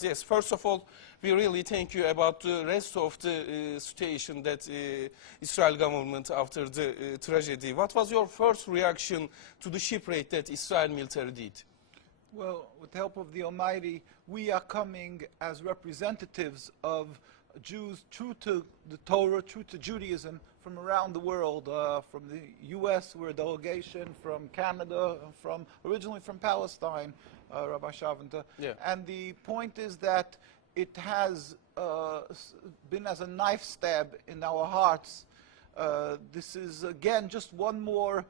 was. Yes, first of all, we really thank you about the rest of the situation that Israel government after the tragedy. What was your first reaction to the shipwreck that Israel military did? Well, with the help of the Almighty, we are coming as representatives of Jews true to the Torah, true to Judaism, from around the world. From the U.S., we're a delegation, from Canada, originally from Palestine, Rabbi Shavanta. Yeah. And the point is that it has been as a knife stab in our hearts. This is, again, just one more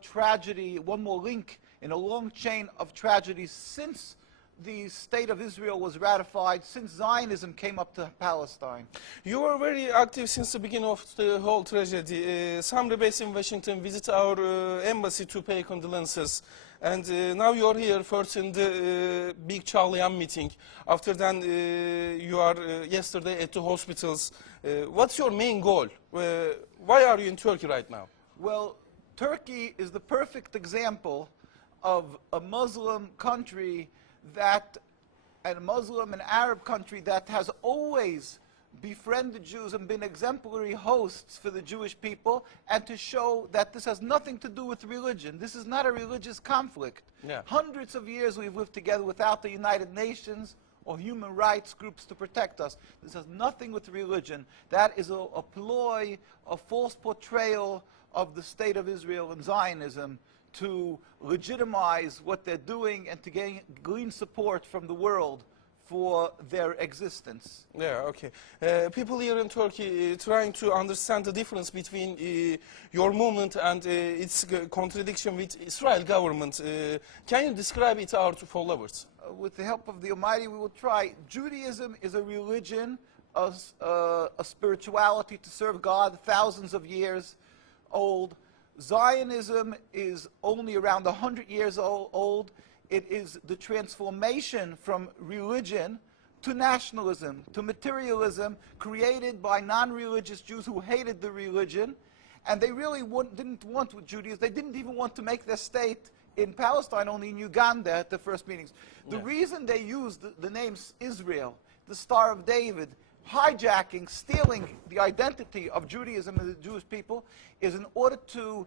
tragedy, one more link in a long chain of tragedies since the state of Israel was ratified, since Zionism came up to Palestine. You were very active since the beginning of the whole tragedy. Some rabbis in Washington visit our embassy to pay condolences. And now you're here first in the big Charlian meeting. After that, you are yesterday at the hospitals. What's your main goal? Why are you in Turkey right now? Well, Turkey is the perfect example of a Muslim country and a Muslim and Arab country that has always befriended Jews and been exemplary hosts for the Jewish people, and to show that this has nothing to do with religion. This is not a religious conflict. Yeah. Hundreds of years we've lived together without the United Nations or human rights groups to protect us. This has nothing with religion. That is a ploy, a false portrayal of the state of Israel and Zionism to legitimize what they're doing and to glean support from the world for their existence. Yeah, okay. People here in Turkey trying to understand the difference between your movement and its contradiction with Israel government. Can you describe it to our followers? With the help of the Almighty, we will try. Judaism is a religion, a spirituality to serve God, thousands of years old. Zionism is only around 100 years old. It is the transformation from religion to nationalism, to materialism, created by non-religious Jews who hated the religion. And they really didn't want Judaism. They didn't even want to make their state in Palestine, only in Uganda at the first meetings. The reason they used the name Israel, the Star of David, hijacking, stealing the identity of Judaism and the Jewish people, is in order to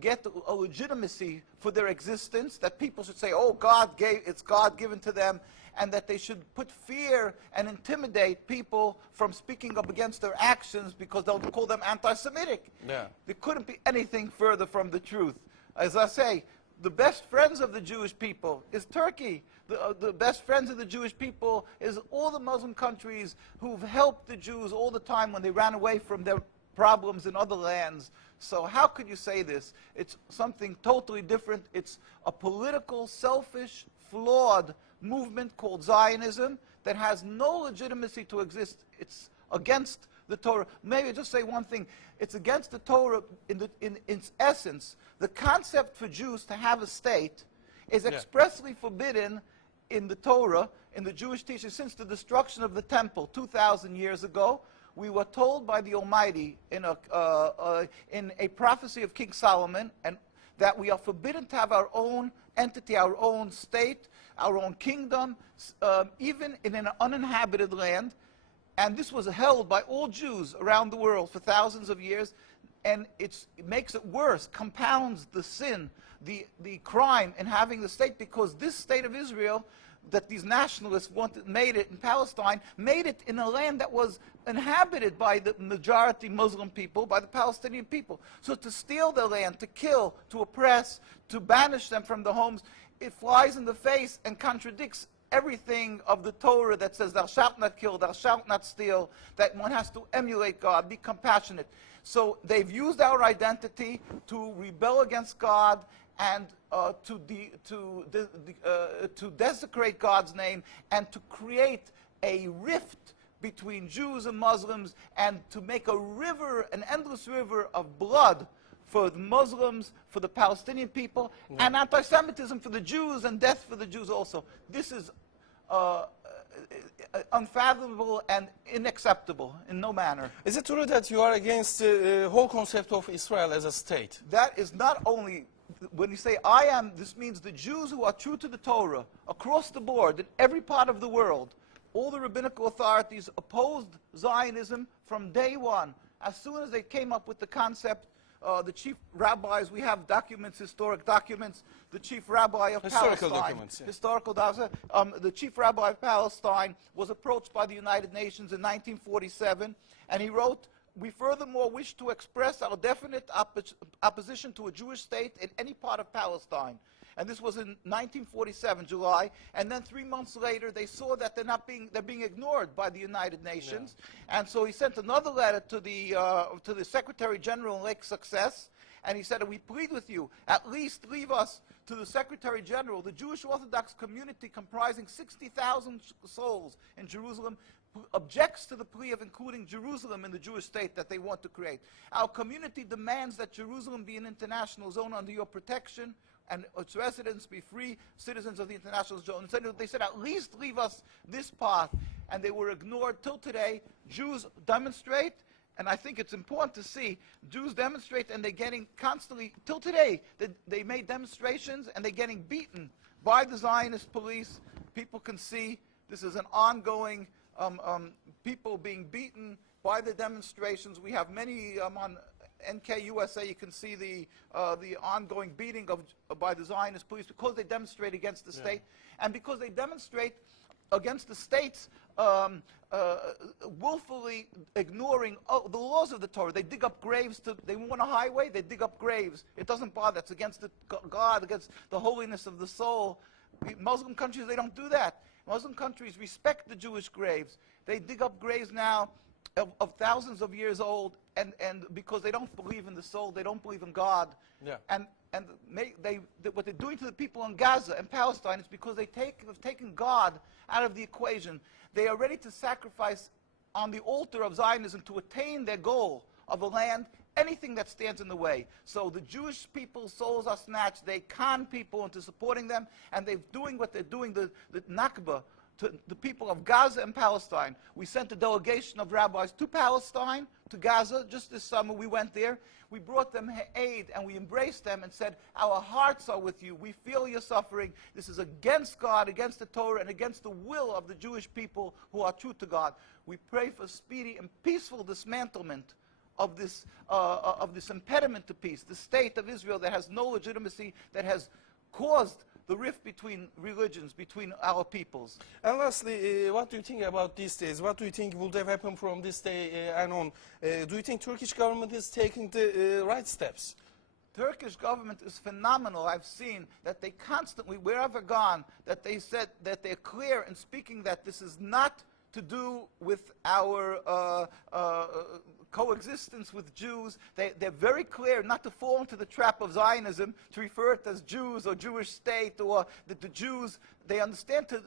get a legitimacy for their existence, that people should say, oh, it's God given to them, and that they should put fear and intimidate people from speaking up against their actions because they'll call them anti-Semitic. Yeah. There couldn't be anything further from the truth. As I say, the best friends of the Jewish people is Turkey. The best friends of the Jewish people is all the Muslim countries who've helped the Jews all the time when they ran away from their problems in other lands. So how could you say this? It's something totally different. It's a political, selfish, flawed movement called Zionism that has no legitimacy to exist. It's against the Torah. Maybe just say one thing. It's against the Torah in its essence. The concept for Jews to have a state is expressly forbidden in the Torah, in the Jewish teaching, since the destruction of the temple 2,000 years ago. We were told by the Almighty in a prophecy of King Solomon, and that we are forbidden to have our own entity, our own state, our own kingdom, even in an uninhabited land. And this was held by all Jews around the world for thousands of years, and it makes it worse, compounds the sin, the crime in having the state, because this state of Israel that these nationalists made it in Palestine, made it in a land that was inhabited by the majority Muslim people, by the Palestinian people. So to steal their land, to kill, to oppress, to banish them from the homes, it flies in the face and contradicts everything of the Torah that says thou shalt not kill, thou shalt not steal, that one has to emulate God, be compassionate. So they've used our identity to rebel against God and to desecrate God's name, and to create a rift between Jews and Muslims, and to make a river, an endless river of blood for the Muslims, for the Palestinian people, and anti-Semitism for the Jews, and death for the Jews also. This is unfathomable and unacceptable in no manner. Is it true that you are against the whole concept of Israel as a state? That is not only when you say I am, this means the Jews who are true to the Torah across the board in every part of the world. All the rabbinical authorities opposed Zionism from day one. As soon as they came up with the concept, the chief rabbis, we have documents, historic documents, the chief rabbi of Historical Palestine, documents, yeah. historical documents, the chief rabbi of Palestine was approached by the United Nations in 1947, and he wrote, "We furthermore wish to express our definite opposition to a Jewish state in any part of Palestine." And this was in 1947, July. And then 3 months later, they saw that they're being ignored by the United Nations. Yeah. And so he sent another letter to the Secretary General in Lake Success. And he said, "We plead with you, at least leave us to the Secretary General. The Jewish Orthodox community, comprising 60,000 souls in Jerusalem, objects to the plea of including Jerusalem in the Jewish state that they want to create. Our community demands that Jerusalem be an international zone under your protection, and its residents be free citizens of the international zone." And so they said, "At least leave us this path." And they were ignored till today. Jews demonstrate, and I think it's important to see, Jews demonstrate, and they're getting constantly, till today, they made demonstrations, and they're getting beaten by the Zionist police. People can see this is an ongoing, people being beaten by the demonstrations. We have many on NKUSA, you can see the ongoing beating by the Zionist police because they demonstrate against the state, and because they demonstrate against the states willfully ignoring the laws of the Torah. They dig up graves. They want a highway, they dig up graves. It doesn't bother. It's against God, against the holiness of the soul. Muslim countries, they don't do that. Muslim countries respect the Jewish graves. They dig up graves now of thousands of years old, and because they don't believe in the soul, they don't believe in God. Yeah. And what they're doing to the people in Gaza and Palestine is because have taken God out of the equation. They are ready to sacrifice on the altar of Zionism to attain their goal of a land, anything that stands in the way. So the Jewish people's souls are snatched. They con people into supporting them, and they're doing what they're doing, the Nakba, to the people of Gaza and Palestine. We sent a delegation of rabbis to Palestine, to Gaza. Just this summer we went there. We brought them aid, and we embraced them and said, "Our hearts are with you. We feel your suffering. This is against God, against the Torah, and against the will of the Jewish people who are true to God." We pray for speedy and peaceful dismantlement of this impediment to peace, the state of Israel that has no legitimacy, that has caused the rift between religions, between our peoples. And lastly, what do you think about these days? What do you think would have happened from this day and on? Do you think Turkish government is taking the right steps? Turkish government is phenomenal. I've seen that they constantly, wherever gone, that they said that they're clear in speaking that this is not to do with our coexistence with Jews. They're very clear not to fall into the trap of Zionism, to refer it as Jews or Jewish state, or that the Jews, they understand to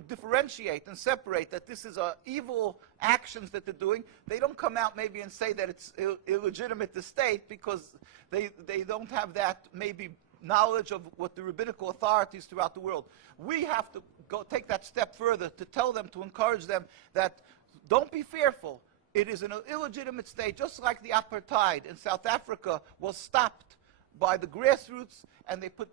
differentiate and separate that this is evil actions that they're doing. They don't come out maybe and say that it's illegitimate to state, because they don't have that maybe knowledge of what the rabbinical authorities throughout the world. We have to go take that step further to tell them, to encourage them that don't be fearful. It is an illegitimate state, just like the apartheid in South Africa was stopped by the grassroots, and they put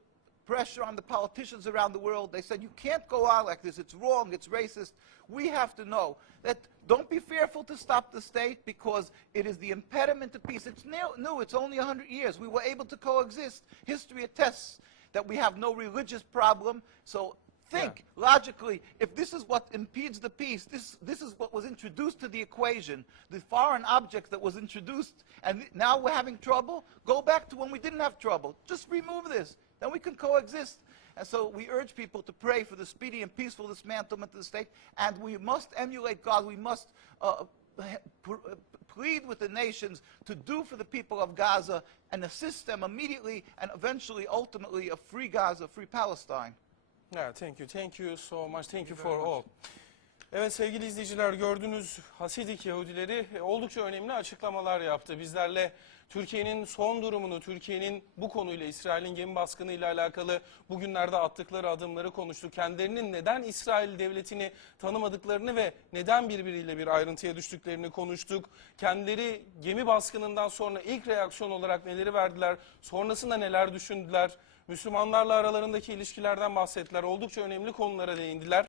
pressure on the politicians around the world. They said, "You can't go on like this. It's wrong. It's racist." We have to know that don't be fearful to stop the state, because it is the impediment to peace. It's new. It's only 100 years. We were able to coexist. History attests that we have no religious problem. So think logically, if this is what impedes the peace, this is what was introduced to the equation, the foreign object that was introduced, and now we're having trouble, go back to when we didn't have trouble. Just remove this. Then we can coexist. And so we urge people to pray for the speedy and peaceful dismantlement of the state, and we must emulate God. We must plead with the nations to do for the people of Gaza and assist them immediately and eventually, ultimately, a free Gaza, free Palestine. Yeah, thank you. Thank you so much. Thank you for all. Evet sevgili izleyiciler, gördüğünüz Hasidik Yahudileri oldukça önemli açıklamalar yaptı. Bizlerle Türkiye'nin son durumunu, Türkiye'nin bu konuyla, İsrail'in gemi baskınıyla alakalı bugünlerde attıkları adımları konuştuk. Kendilerinin neden İsrail devletini tanımadıklarını ve neden birbiriyle bir ayrıntıya düştüklerini konuştuk. Kendileri gemi baskınından sonra ilk reaksiyon olarak neleri verdiler, sonrasında neler düşündüler. Müslümanlarla aralarındaki ilişkilerden bahsettiler. Oldukça önemli konulara değindiler.